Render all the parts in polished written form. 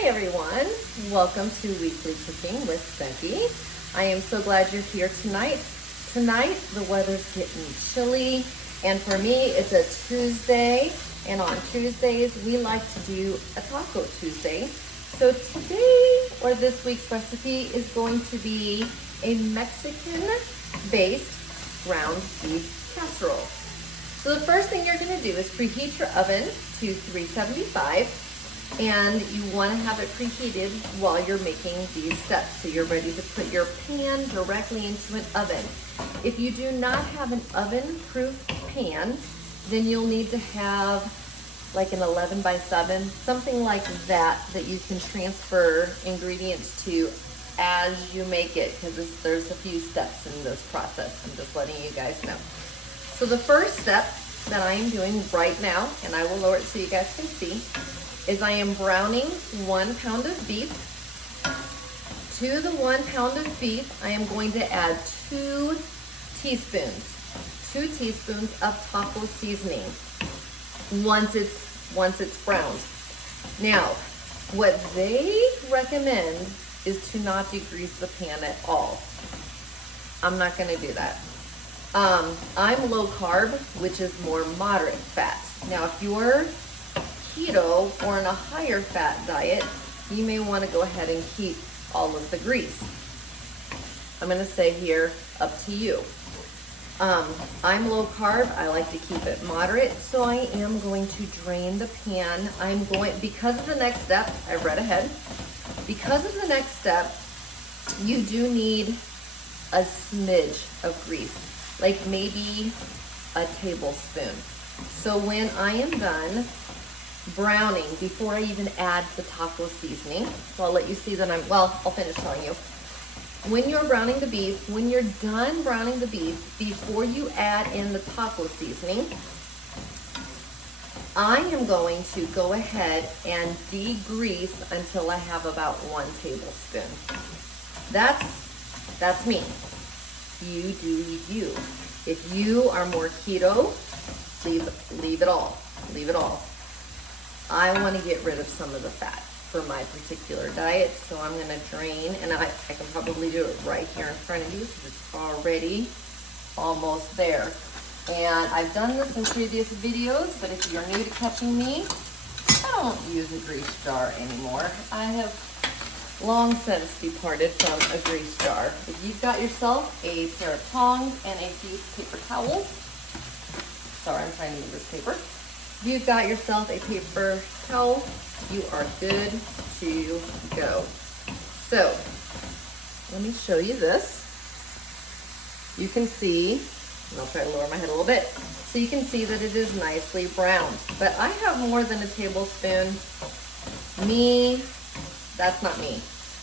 Hi everyone, welcome to Weekly Cooking with Becky. I am so glad you're here tonight. Tonight the weather's getting chilly, and for me it's a Tuesday, and on Tuesdays we like to do a Taco Tuesday. So today, or this week's recipe, is going to be a Mexican-based ground beef casserole. So the first thing you're going to do is preheat your oven to 375. And you want to have it preheated while you're making these steps. So you're ready to put your pan directly into an oven. If you do not have an oven-proof pan, then you'll need to have like an 11 by 7, something like that you can transfer ingredients to as you make it, because there's a few steps in this process. I'm just letting you guys know. So the first step that I am doing right now, and I will lower it so you guys can see, is I am browning 1 pound of beef. To the 1 pound of beef, I am going to add 2 teaspoons of taco seasoning once it's browned. Now, what they recommend is to not degrease the pan at all. I'm not going to do that. I'm low carb, which is more moderate fat. Now, if you're keto or in a higher fat diet, you may want to go ahead and keep all of the grease. I'm going to say here, up to you. I'm low carb. I like to keep it moderate, so I am going to drain the pan. Because of the next step, I've read ahead. Because of the next step, you do need a smidge of grease, like maybe a tablespoon. So when I am done browning, before I even add the taco seasoning, so I'll let you see that I'll finish telling you. When you're browning the beef, when you're done browning the beef, before you add in the taco seasoning, I am going to go ahead and degrease until I have about 1 tablespoon. That's me. You do you. If you are more keto, leave it all. Leave it all. I want to get rid of some of the fat for my particular diet, so I'm going to drain, and I can probably do it right here in front of you because it's already almost there. And I've done this in previous videos, but if you're new to catching me, I don't use a grease jar anymore. I have long since departed from a grease jar. If you've got yourself a pair of tongs and a few paper towels, sorry, I'm trying to use this paper. If you've got yourself a paper towel, you are good to go. So, let me show you this. You can see, and I'll try to lower my head a little bit, so you can see that it is nicely browned. But I have more than a tablespoon. That's not me.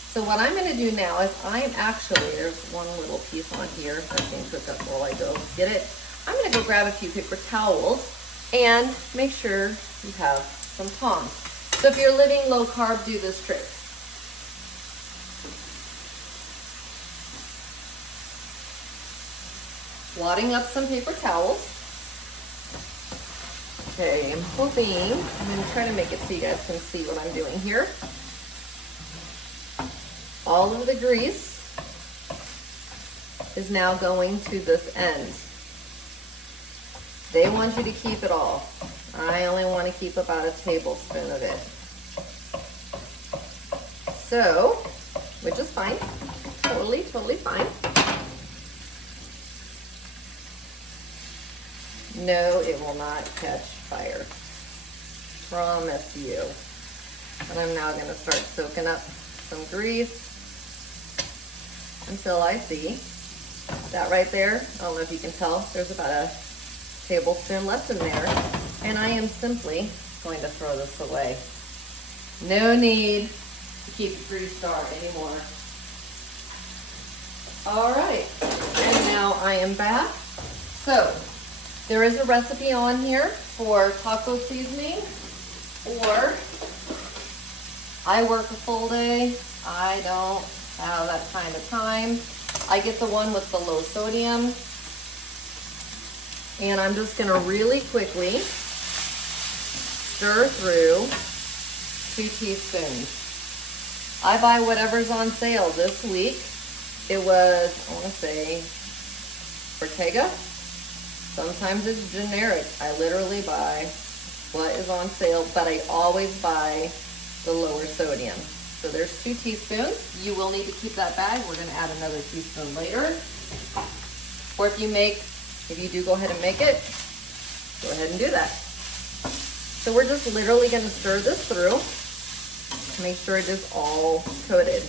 So what I'm going to do now is there's one little piece on here I can cook up while I go get it. I'm going to go grab a few paper towels and make sure you have some tongs. So if you're living low carb, do this trick. Wadding up some paper towels. Okay, I'm going to try to make it so you guys can see what I'm doing here. All of the grease is now going to this end. They want you to keep it all. I only want to keep about a tablespoon of it. So, which is fine. Totally fine. No, it will not catch fire. Promise you. And I'm now going to start soaking up some grease until I see that right there. I don't know if you can tell, there's about a tablespoon left in there, and I am simply going to throw this away. No need to keep a grease jar anymore. All right, and now I am back. So there is a recipe on here for taco seasoning, or I work a full day. I don't have that kind of time. I get the one with the low sodium. And I'm just going to really quickly stir through 2 teaspoons. I buy whatever's on sale. This week, it was, I want to say, Ortega. Sometimes it's generic. I literally buy what is on sale, but I always buy the lower sodium. So there's 2 teaspoons. You will need to keep that bag. We're going to add another teaspoon later. Or if you do go ahead and make it, go ahead and do that. So we're just literally going to stir this through. Make sure it is all coated.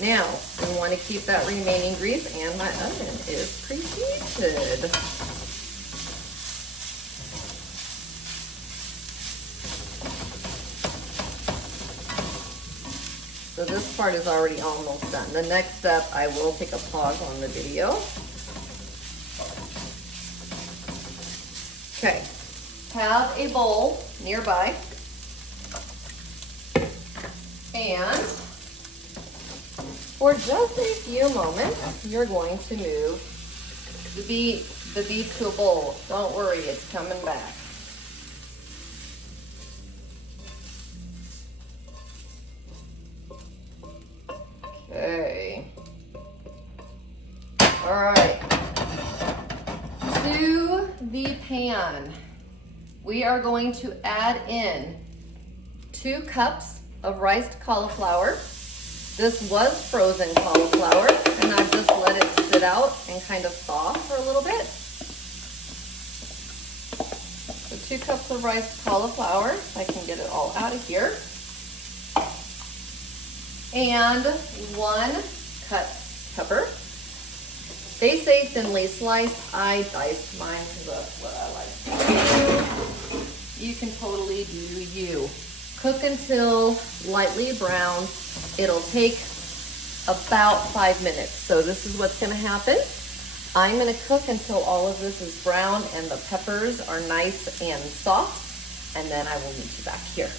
Now, we want to keep that remaining grease, and my oven is preheated. So this part is already almost done. The next step, I will take a pause on the video. Okay, have a bowl nearby, and for just a few moments, you're going to move the beef to a bowl. Don't worry, it's coming back. Okay. All right. To the pan, we are going to add in 2 cups of riced cauliflower. This was frozen cauliflower, and I've just let it sit out and kind of thaw for a little bit. So 2 cups of riced cauliflower, if I can get it all out of here. And 1 cut pepper. They say thinly sliced. I diced mine because that's what I like to do. You can totally do you. Cook until lightly brown. It'll take about 5 minutes. So this is what's going to happen. I'm going to cook until all of this is brown and the peppers are nice and soft, and then I will meet you back here.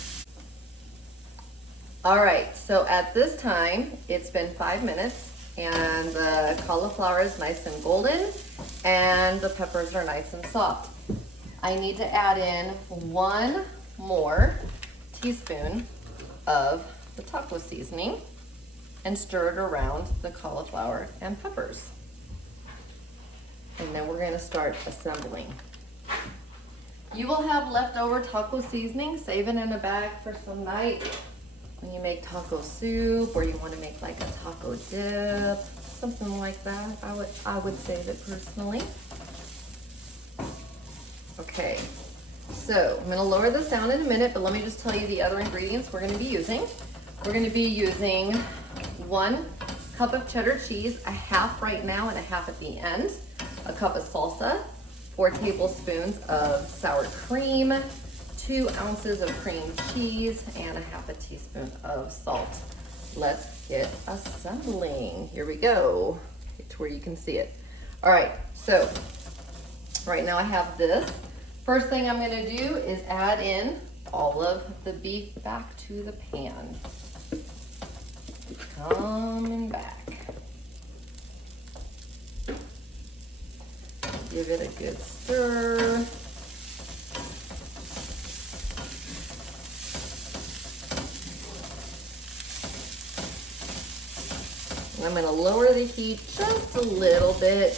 All right, so at this time, it's been 5 minutes, and the cauliflower is nice and golden, and the peppers are nice and soft. I need to add in 1 more teaspoon of the taco seasoning and stir it around the cauliflower and peppers. And then we're gonna start assembling. You will have leftover taco seasoning, save it in a bag for some night when you make taco soup, or you want to make like a taco dip, something like that. I would save it personally. Okay, so I'm going to lower this down in a minute, but let me just tell you the other ingredients we're going to be using. We're going to be using 1 cup of cheddar cheese, a half right now and a half at the end, a cup of salsa, 4 tablespoons of sour cream, 2 ounces of cream cheese, and a half a teaspoon of salt. Let's get assembling. Here we go. Get to where you can see it. All right, so right now I have this. First thing I'm gonna do is add in all of the beef back to the pan. Coming back. Give it a good stir. I'm going to lower the heat just a little bit.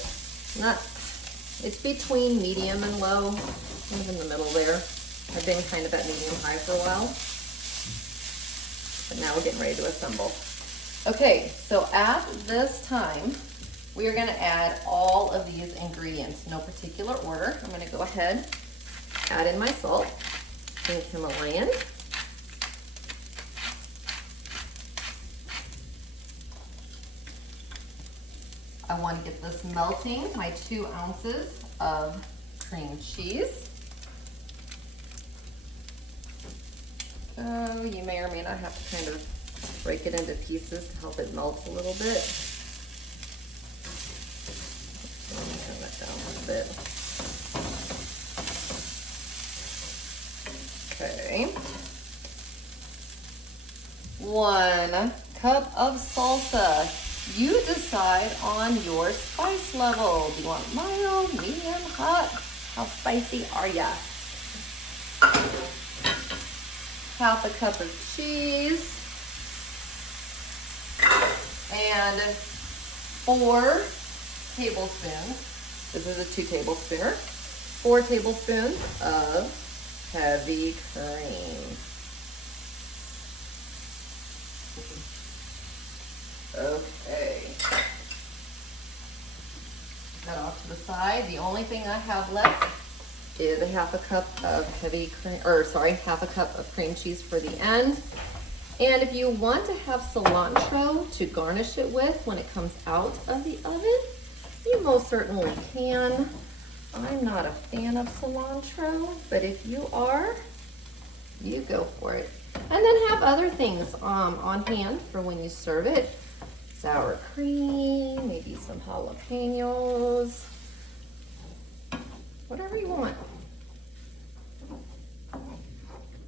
It's between medium and low, kind of in the middle there. I've been kind of at medium high for a while. But now we're getting ready to assemble. Okay, so at this time, we are going to add all of these ingredients, no particular order. I'm going to go ahead, add in my salt, pink Himalayan. I want to get this melting, my 2 ounces of cream cheese. You may or may not have to kind of break it into pieces to help it melt a little bit. Let me turn that down a little bit. Okay. 1 cup of salsa. You decide on your spice level. Do you want mild, medium, hot? How spicy are ya? half a cup of cheese, and 4 tablespoons, this is a 2 tablespooner, 4 tablespoons of heavy cream. Okay. That off to the side. The only thing I have left is a half a cup of half a cup of cream cheese for the end. And if you want to have cilantro to garnish it with when it comes out of the oven, you most certainly can. I'm not a fan of cilantro, but if you are, you go for it. And then have other things on hand for when you serve it. Sour cream, maybe some jalapenos, whatever you want.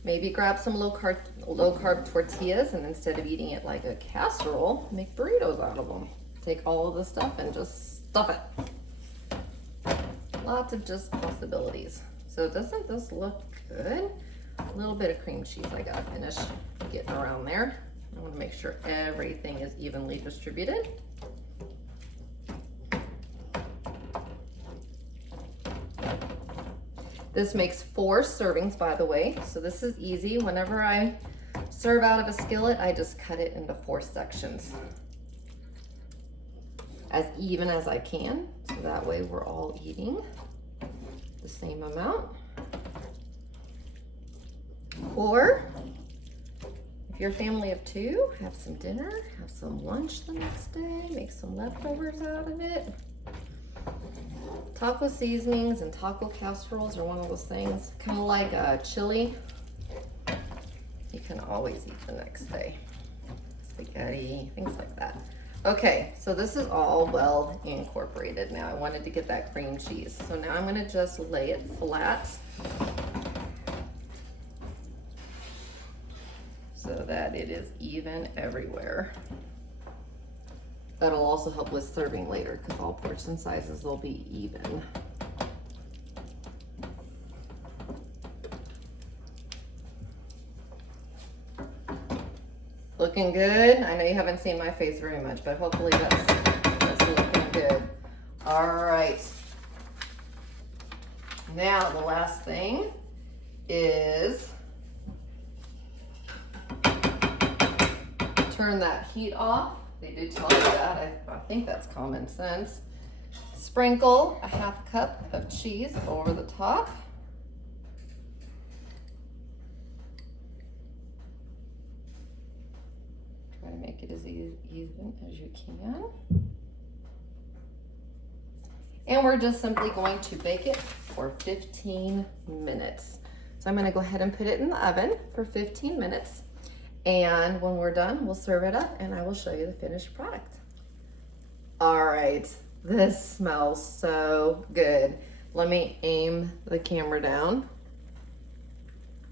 Maybe grab some low carb tortillas, and instead of eating it like a casserole, make burritos out of them. Take all of the stuff and just stuff it. Lots of just possibilities. So doesn't this look good? A little bit of cream cheese I gotta finish getting around there. I want to make sure everything is evenly distributed. This makes 4 servings, by the way, so this is easy. Whenever I serve out of a skillet, I just cut it into 4 sections, as even as I can, so that way we're all eating the same amount. Or if you're a family of 2, have some dinner, have some lunch the next day, make some leftovers out of it. Taco seasonings and taco casseroles are one of those things, kind of like chili. You can always eat the next day. Spaghetti, things like that. Okay, so this is all well incorporated now. I wanted to get that cream cheese. So now I'm gonna just lay it flat so that it is even everywhere. That'll also help with serving later because all portion sizes will be even. Looking good. I know you haven't seen my face very much, but hopefully that's looking good. All right. Now the last thing is turn that heat off. They do tell you that. I think that's common sense. Sprinkle a half cup of cheese over the top. Try to make it as even as you can. And we're just simply going to bake it for 15 minutes. So I'm going to go ahead and put it in the oven for 15 minutes. And when we're done, we'll serve it up and I will show you the finished product. All right, this smells so good. Let me aim the camera down.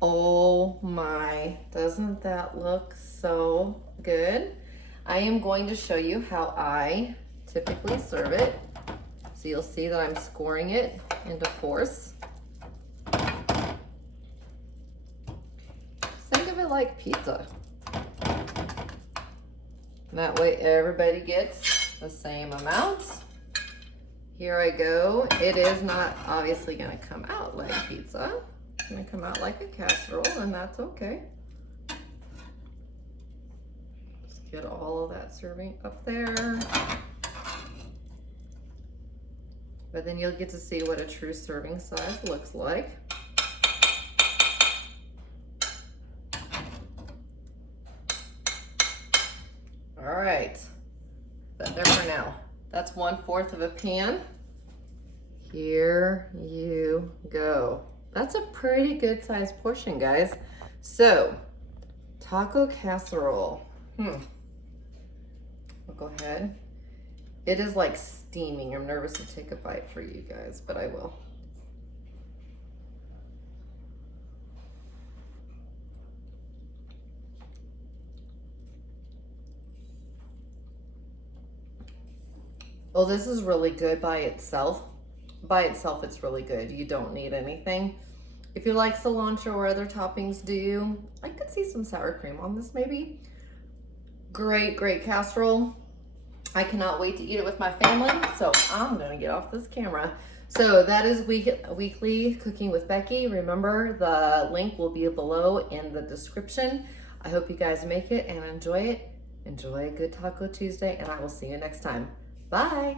Oh my, doesn't that look so good? I am going to show you how I typically serve it. So you'll see that I'm scoring it into fourths. Think of it like pizza. That way everybody gets the same amounts. Here I go. It is not obviously gonna come out like pizza. It's gonna come out like a casserole, and that's okay. Just get all of that serving up there. But then you'll get to see what a true serving size looks like. All right, set there for now. That's 1/4 of a pan. Here you go. That's a pretty good sized portion, guys. So, taco casserole. I'll go ahead. It is like steaming. I'm nervous to take a bite for you guys, but I will. Well, this is really good by itself. By itself, it's really good. You don't need anything. If you like cilantro or other toppings, do. I could see some sour cream on this maybe. Great, great casserole. I cannot wait to eat it with my family, so I'm gonna get off this camera. So that is weekly cooking with Becky. Remember, the link will be below in the description. I hope you guys make it and enjoy it. Enjoy a good Taco Tuesday, and I will see you next time. Bye.